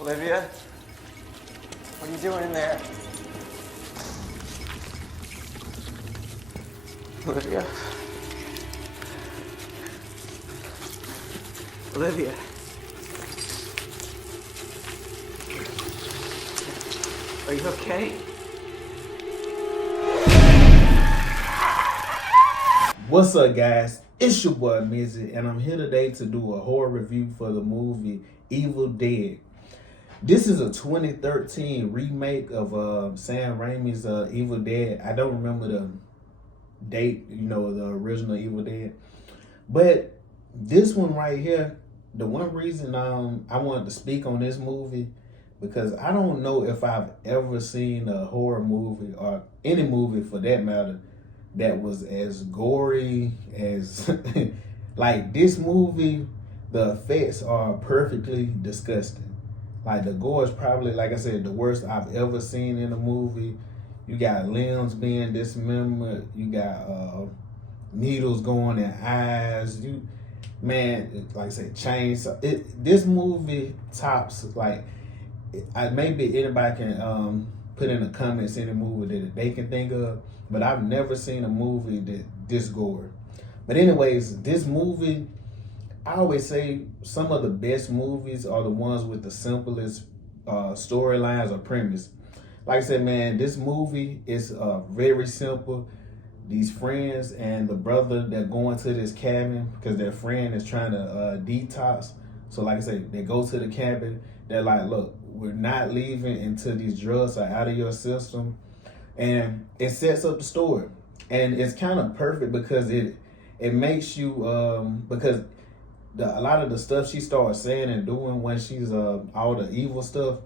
Olivia? What are you doing in there? Olivia? Olivia? Are you okay? What's up, guys? It's your boy Mizzy, and I'm here today to do a horror review for the movie Evil Dead. This is a 2013 remake of Sam Raimi's Evil Dead. I don't remember the date, the original Evil Dead, but this one right here, the one reason I wanted to speak on this movie, because I don't know if I've ever seen a horror movie, or any movie for that matter, that was as gory as like this movie. The effects are perfectly disgusting. Like, the gore is probably, like I said, the worst I've ever seen in a movie. You got limbs being dismembered. You got needles going in eyes. Like I said, chains. This movie tops, like, maybe anybody can put in the comments any movie that they can think of, but I've never seen a movie that this gory. But anyways, this movie, I always say some of the best movies are the ones with the simplest storylines or premise. Like I said, man, this movie is very simple. These friends and the brother, they're going to this cabin because their friend is trying to detox. So like I said, they go to the cabin. They're like, look, we're not leaving until these drugs are out of your system. And it sets up the story. And it's kind of perfect because it makes you, because a lot of the stuff she starts saying and doing when she's all the evil stuff,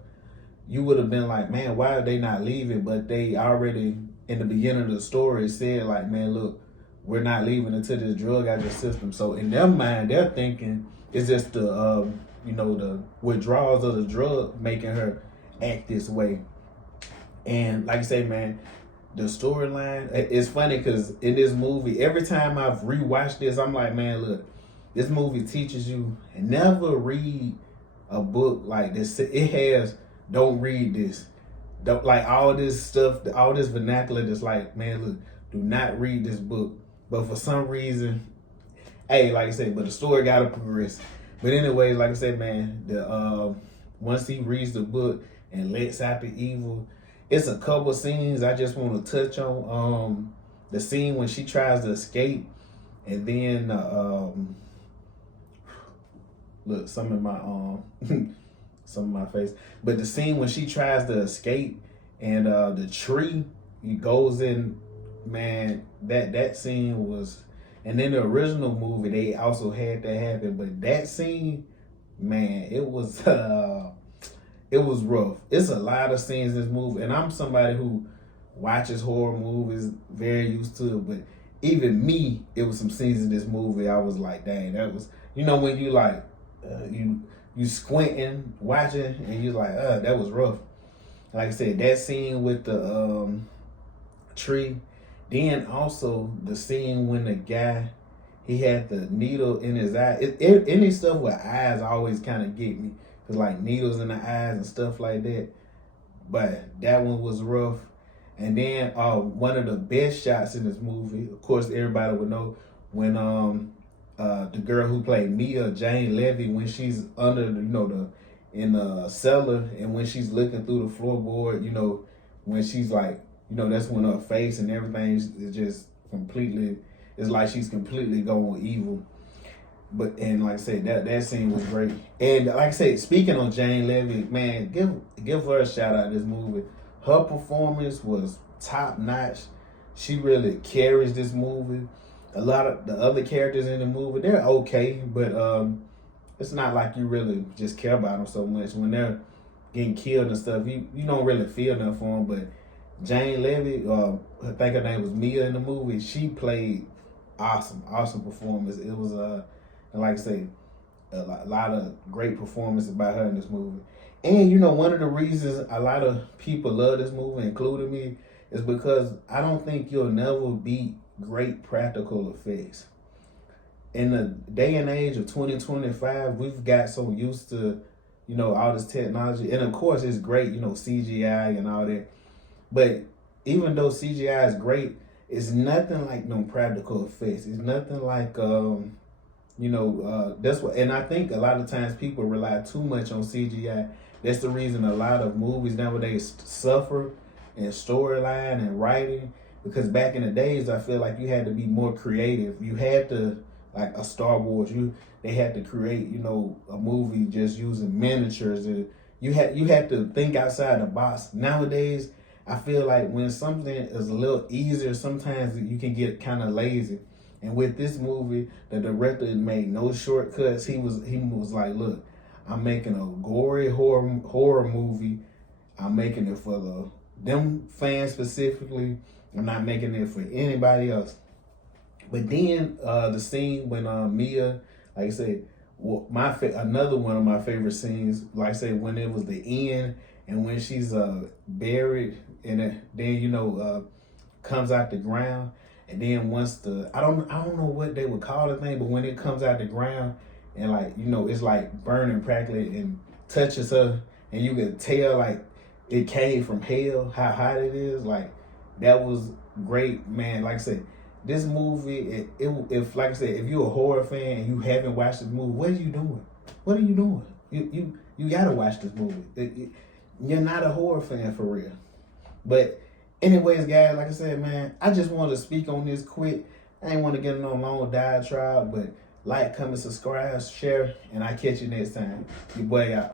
you would have been like, man, why are they not leaving? But they already, in the beginning of the story, said like, man, look, we're not leaving until this drug out of your system. So in their mind, they're thinking it's just the the withdrawals of the drug making her act this way. And like I say, man, the storyline, it's funny because in this movie, every time I've rewatched this, I'm like, man, look, this movie teaches you never read a book like this. It has, don't read this. Don't, like, all this stuff, all this vernacular that's like, man, look, do not read this book. But for some reason, hey, like I said, but the story gotta progress. But anyway, like I said, man, the once he reads the book and lets out the evil, it's a couple scenes I just want to touch on. The scene when she tries to escape, and then look, some in my some of my face. But the scene when she tries to escape and the tree, he goes in, man, that scene was, and then the original movie they also had that happen, but that scene, man, it was rough. It's a lot of scenes in this movie, and I'm somebody who watches horror movies, very used to it, but even me, it was some scenes in this movie I was like, dang, that was, when you like you squinting, watching, and you're like, that was rough. Like I said, that scene with the tree, then also the scene when the guy, he had the needle in his eye. Any stuff with eyes always kind of get me, cause like needles in the eyes and stuff like that. But that one was rough. And then one of the best shots in this movie, of course, everybody would know, when the girl who played Mia, Jane Levy, when she's under in the cellar, and when she's looking through the floorboard, when she's like, that's when her face and everything is just completely, it's like she's completely going evil. But, and like I said, that scene was great. And like I said, speaking of Jane Levy, man, give her a shout out in this movie. Her performance was top notch. She really carries this movie. A lot of the other characters in the movie, they're okay, but it's not like you really just care about them so much. When they're getting killed and stuff, you don't really feel nothing for them. But Jane Levy, I think her name was Mia in the movie, she played awesome performance. It was and like I say, a lot of great performance about her in this movie. And one of the reasons a lot of people love this movie, including me, is because I don't think you'll never beat great practical effects. In the day and age of 2025, we've got so used to, you know, all this technology. And of course it's great, you know, CGI and all that. But even though CGI is great, it's nothing like no practical effects. It's nothing like that's what, and I think a lot of times people rely too much on CGI. That's the reason a lot of movies nowadays suffer in storyline and writing. Because back in the days, I feel like you had to be more creative. You had to, like a Star Wars, they had to create, you know, a movie just using miniatures. And you had to think outside the box. Nowadays, I feel like when something is a little easier, sometimes you can get kind of lazy. And with this movie, the director made no shortcuts. He was like, look, I'm making a gory horror movie. I'm making it for them fans specifically. I'm not making it for anybody else. But then the scene when Mia, like I said, another one of my favorite scenes, like I said, when it was the end and when she's buried and then comes out the ground. And then once I don't know what they would call the thing, but when it comes out the ground and like, you know, it's like burning practically and touches her and you can tell like it came from hell, how hot it is. Like that was great, man. Like I said, this movie, if like I said, if you're a horror fan and you haven't watched this movie, what are you doing? What are you doing? You gotta watch this movie. You're not a horror fan for real. But anyways, guys, like I said, man, I just wanted to speak on this quick. I ain't want to get no long diatribe, but like, comment, subscribe, share, and I catch you next time. Your boy out.